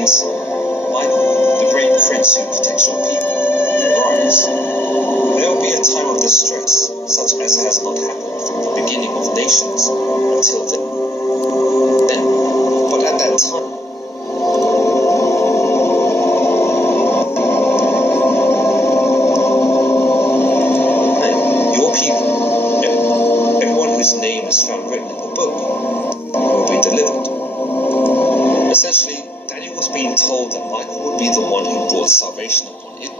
means Michael, the great prince who protects your people, will arise. There will be a time of distress, such as has not happened from the beginning of nations until then. But at that time, your people, everyone whose name is found written in the book, will be delivered. Essentially, Daniel was being told that Michael would be the one who brought salvation upon him.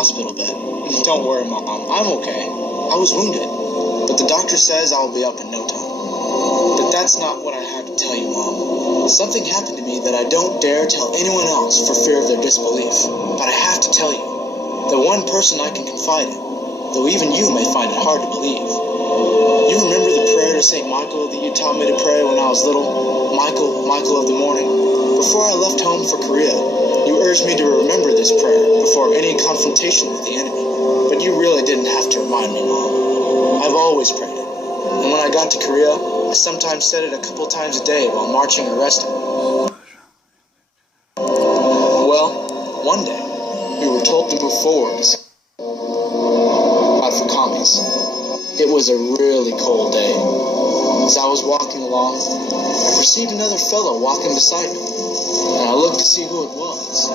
Hospital bed. Don't worry, Mom. I'm okay. I was wounded, but the doctor says I'll be up in no time. But that's not what I had to tell you, Mom. Something happened to me that I don't dare tell anyone else for fear of their disbelief. But I have to tell you, the one person I can confide in, though even you may find it hard to believe. You remember the prayer to St. Michael that you taught me to pray when I was little? Michael, Michael of the morning. Before I left home for Korea, you urged me to remember this prayer before any confrontation with the enemy, but you really didn't have to remind me, Mom. I've always prayed it, and when I got to Korea, I sometimes said it a couple times a day while marching or resting. Well, one day, we were told to move forward out for commies. It was a really cold day. As I was walking along, I perceived another fellow walking beside me, and I looked to see who it was.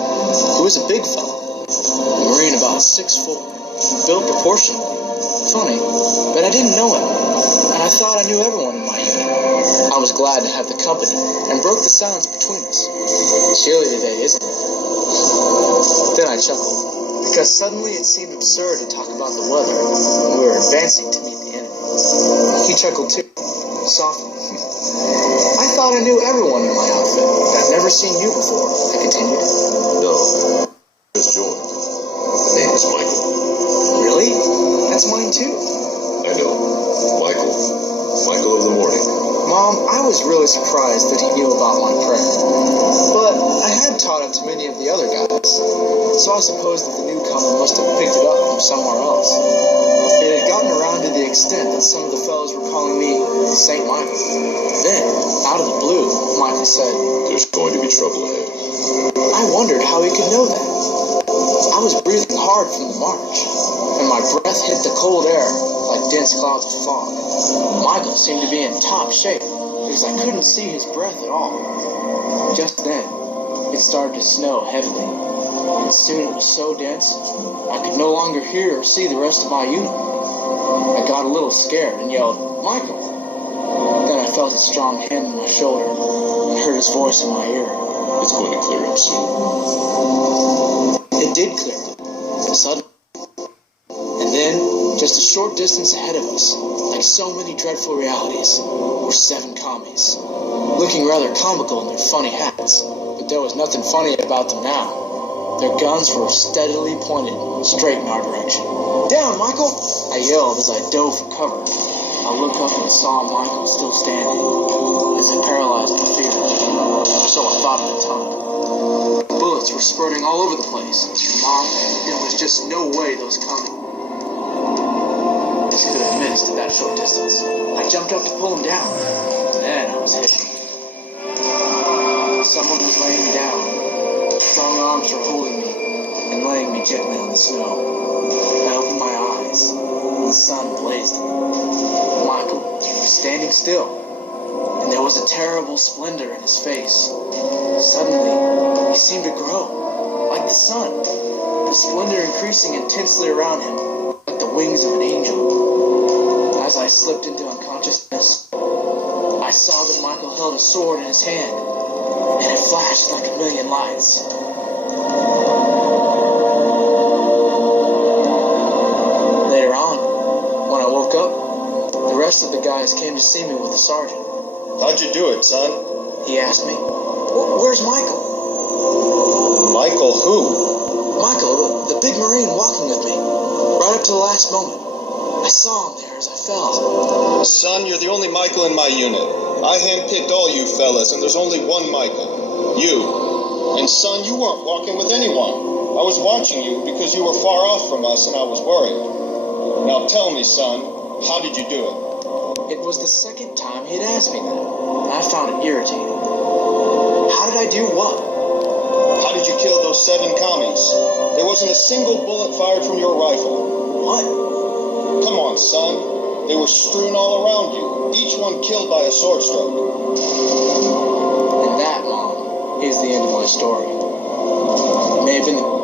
He was a big fellow, a Marine about 6'4", built proportionally. Funny, but I didn't know him, and I thought I knew everyone in my unit. I was glad to have the company, and broke the silence between us. Chilly today, isn't it? Then I chuckled, because suddenly it seemed absurd to talk about the weather when we were advancing to meet the enemy. He chuckled too, softly. I thought I knew everyone in my outfit. I've never seen you before, I continued. No, just joined. The name is Michael. Really? That's mine too. I know. Michael. Michael of the morning. Mom, I was really surprised that he knew about my prayer. But I had taught it to many of the other guys, so I suppose that the newcomer must have picked it up from somewhere else. It had gotten around to the extent that some of the fellows were calling me St. Michael. Then, out of the blue, Michael said, "There's going to be trouble ahead." I wondered how he could know that. I was breathing hard from the march, and my breath hit the cold air like dense clouds of fog. Michael seemed to be in top shape, because I couldn't see his breath at all. Just then, it started to snow heavily, and soon it was so dense, I could no longer hear or see the rest of my unit. I got a little scared and yelled, "Michael!" Then I felt a strong hand on my shoulder and heard his voice in my ear. It's going to clear up soon. It did clear up, suddenly. And then, just a short distance ahead of us, like so many dreadful realities, were 7 commies, looking rather comical in their funny hats, but there was nothing funny about them now. Their guns were steadily pointed straight in our direction. "Down, Michael!" I yelled as I dove for cover. I looked up and saw Michael still standing, as if paralyzed by fear. So I thought at the time. Bullets were spurting all over the place. Mom, there was just no way those commies could have missed at that short distance. I jumped up to pull him down. Then I was hit. Someone was laying me down. Strong arms were holding me and laying me gently on the snow. I opened my eyes. The sun blazed. Michael was standing still, and there was a terrible splendor in his face. Suddenly, he seemed to grow, like the sun, the splendor increasing intensely around him, like the wings of an angel. As I slipped into unconsciousness, I saw that Michael held a sword in his hand, and it flashed like a million lights. Later on, when I woke up, the rest of the guys came to see me with the sergeant. "How'd you do it, son?" He asked me. "Where's Michael?" "Michael who?" Michael, the big Marine walking with me, right up to the last moment. I saw him there as I fell. Son, you're the only Michael in my unit. I handpicked all you fellas, and there's only one Michael. You. And son, you weren't walking with anyone. I was watching you because you were far off from us, and I was worried. Now tell me, son, how did you do it? It was the second time he had asked me that, and I found it irritating. How did I do what? How did you kill those 7 commies? There wasn't a single bullet fired from your rifle. What? Come on, son. They were strewn all around you, each one killed by a sword stroke. And that, Mom, is the end of my story. It may have been the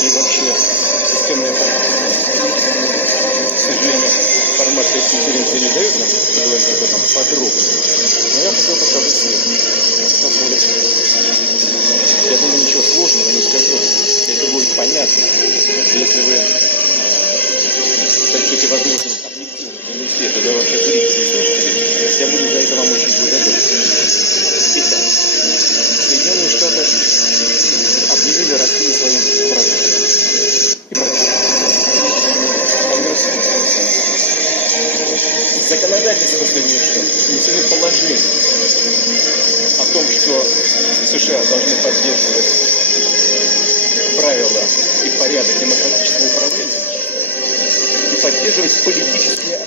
и вообще системная порядка. К сожалению, формат этой конференции не дает нам поговорить об этом подробно. Но я хотел показать свет. Посмотрите. Я думаю, ничего сложного не скажу. Это будет понятно, если вы сочтете возможным объективно донести это до ваших зрителей и слушателей. Я буду за это вам очень благодарен. Итак, Соединенные Штаты объявили Россию своим врагом. И Конгресс законодательство Соединенных Штатов внесены положение о том, что США должны поддерживать правила и порядок демократического управления и поддерживать политические